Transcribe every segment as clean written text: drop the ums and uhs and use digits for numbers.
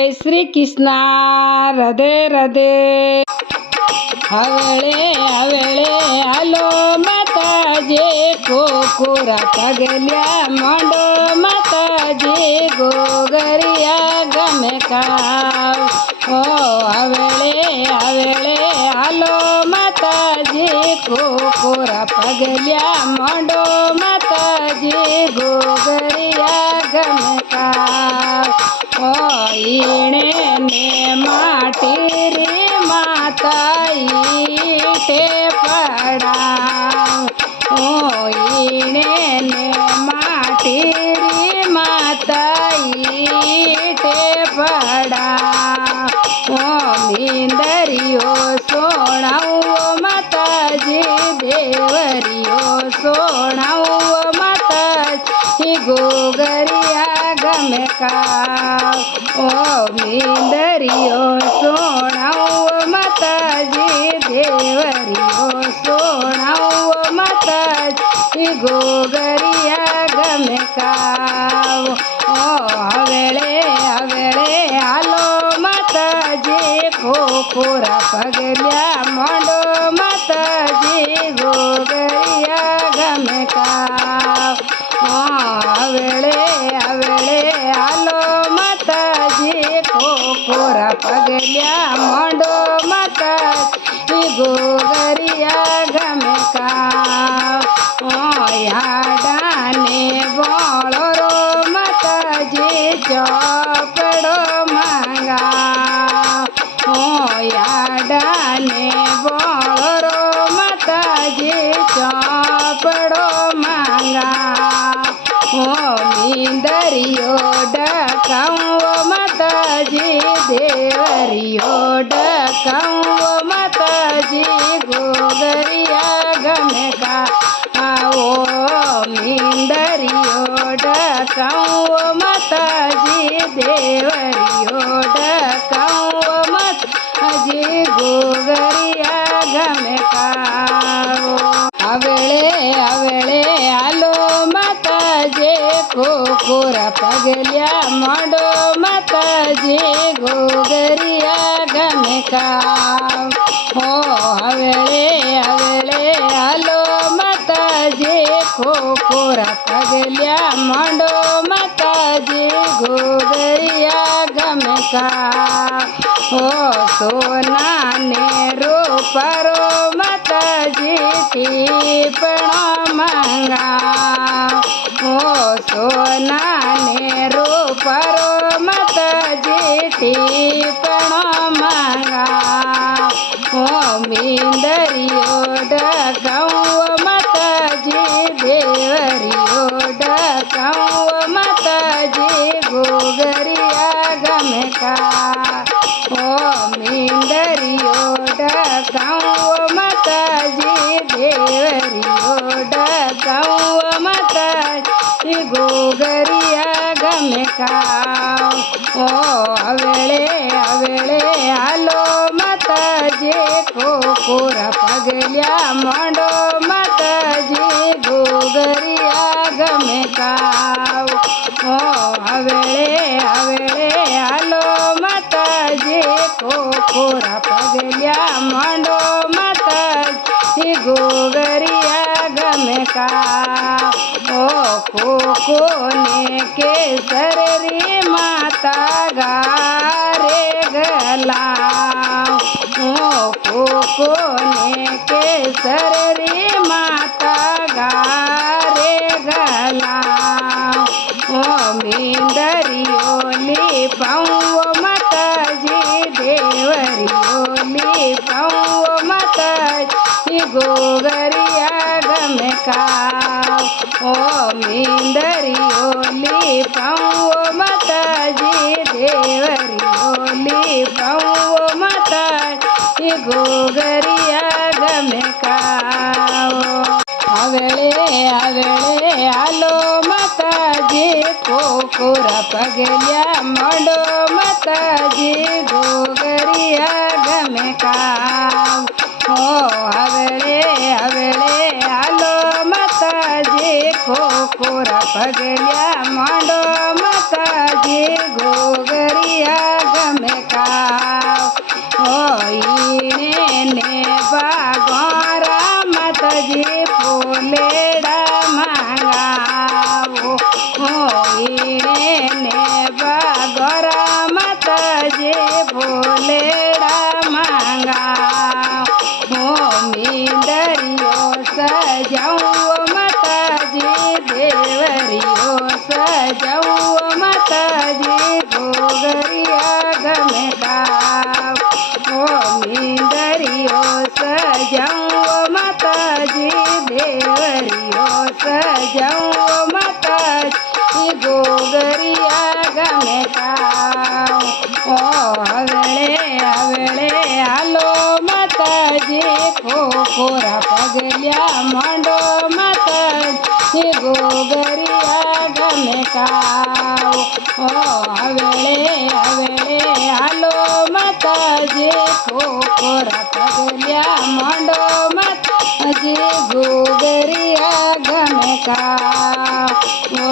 જય શ્રી કૃષ્ણ રાધે રાધે। હવેળે હવેળે હાલો માતાજી કોકુરા પગલ્યા માંડો માતાજી ગોગરિયા ગમે કાવ। ઓ હવેળે હવેળે હાલો માતાજી કોકુરા પગલ્યા માંડો માતાજી ગોગરિયા ગમે કાવ। ઓ ઈણે ને માટી રે માતા ઈટે પડાવ। ઓ ઈણે ને માટી રે માતા ઈટે પડાવ। ઓ મીંદરીઓ સોણાવો માતાજી દેવરીઓ સોણાવો માતાજી ગોગરિયા ગમે કાવ। ઓ મીંદરીઓ સોણાવો માતાજી દેવરીઓ સોણાવો માતાજી ગોગરિયા ગમે કાવ। ઓ હવેળે હવેળે હાલો માતાજી ખોખોરા પગલ્યા માંડો માતાજી ગોગરિયા ગમે કાવ। હવેળે હવેળે હાલો માતાજી ખોખોરા પગલ્યા માંડો માતાજી ગોગરિયા ગમે કાવ। યાડાને બોળો રો માતાજી ચોપડો માંગાવ। યાડાને બોળો રો માતાજી ચોપડો માંગાવ। મીંદરીઓ ડકાવો માતાજી દેવરીઓ ડકાવો માતાજી ગોગરિયા ગમે કાવ। મીંદરીઓ ડકાવો માતાજી દેવરીઓ ડકાવો માતાજી ગોગરિયા ગમે કાવ। હવેળે હવેળે હાલો માતાજી ખોખોરા પગલ્યા માંડો માતાજી ગોગરિયા ગમે કાવ। હવેળે હવેળે હાલો માતાજી ખોખોરા પગલ્યા માંડો માતાજી ગોગરિયા ગમે કાવ। સોના ને રૂપારો માતાજી ટીપણો મંગાવ। સોના ને રૂપારો માતાજી ટીપણો મંગાવ। મીંદરીઓ ડકાવો માતાજી દેવરીઓ ડકાવો માતાજી ગોગરિયા ગમે કાવ। મીંદરીઓ ડકાવો માતાજી દેવરીઓ ડકાવો માતાજી ગોગરિયા ગમે કાવ। હવેળે હવેળે હાલો માતાજી ખોખોરા પગલ્યા માંડો માતાજી ગોગરિયા ગમે કાવ। હવેળે હવેળે હાલો માતાજી ખોખોરા પગલ્યા માંડો માતાજી ગોગરિયા ગમે કાવ। ખોખો ને કેસર રે માતા ગારે ગલાવ। ખોખો ને કેસર રે માતા ગારે ગલાવ। મીંદરીઓ લીપાવો માતાજી દેવરીઓ લીપાવો માતાજી ગોગરિયા ગમે કાવ। મીંદરીઓ લીપાવો માતાજી દેવરીઓ લીપાવો માતાજી ગોગરિયા ગમે કાવ। હવેળે હવેળે હાલો માતાજી ખોખોરા પગલ્યા માંડો માતાજી ગોગરિયા ગમે કાવ। હવેળે હવેળે હાલો માતાજી ખોખોરા પગલ્યા માંડો માતાજી ગોગરિયા ગમે કાવ ઓ મીંદરીઓ સજાવો માતાજી દેવરીઓ સજાવો માતાજી ગોગરિયા ગમે કાવ ઓ હવેળે હાલો માતાજી ખોખોરા પગલ્યા માંડો માતાજી ગોગરિયા ગમે કાવ ઓ હવેળે હાલો માતાજી ખોખોરા પગલ્યા માંડો માતાજી ગોગરિયા ગમે કાવ ઓ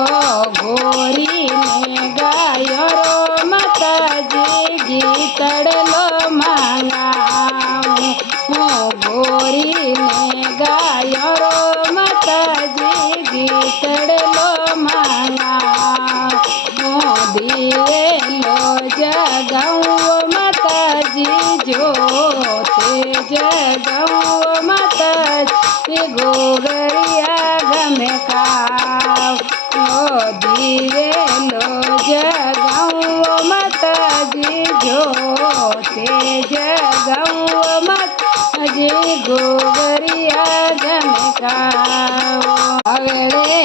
ગોરીને ગાયો રો માતાજી ગીતડલો માંગાવ ઓ ગોરીને ગાયો રો માતાજી ગીતડલો માંગાવ ઓ દિવેલો જગાવો માતાજી જોતે જગાવો માતાજી ગોગરિયા ગમે કાવ ઓ દિવેલો જગાવો માતાજી જોતે જગાવો માતાજી ગોગરિયા ગમે કાવ હવેળે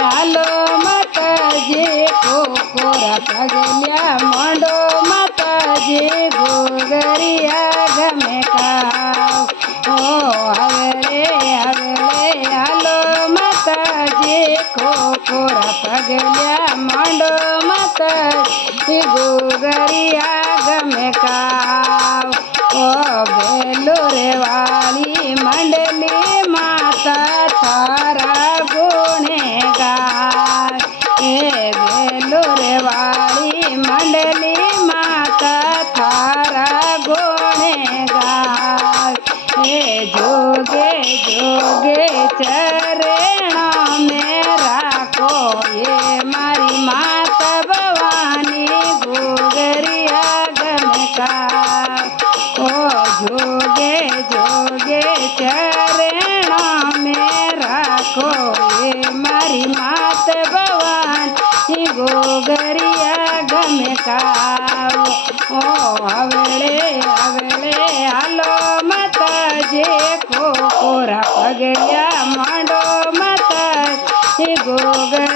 હાલો માતાજી ખોખોરા પગલ્યા માંડો માતાજી ગોગરિયા ગમે કાવ ઓ હવેળે હાલો માતાજી ખોખોરા પગલ્યા માંડો માતાજી ગોગરિયા ગમે કાવ ઓ બેલુરે વાળી મંડલી માતા તારા ગુણે ગાય એ બેલુરે વાળી મંડલી માતા તારા ગુણે ગાય એ જોગે ચરણા મેં રાખો એ મારી માતા ભવાની ગોગરિયા ગમે કાવ ઓ જોગે ચરણા મેં રાખો એ મારી માત ભવાની ગોગરિયા ગમે કાવ ઓ હવેળે હાલો માતાજી ખોખોરા પગલ્યા માંડો માતાજી ગોગરિયા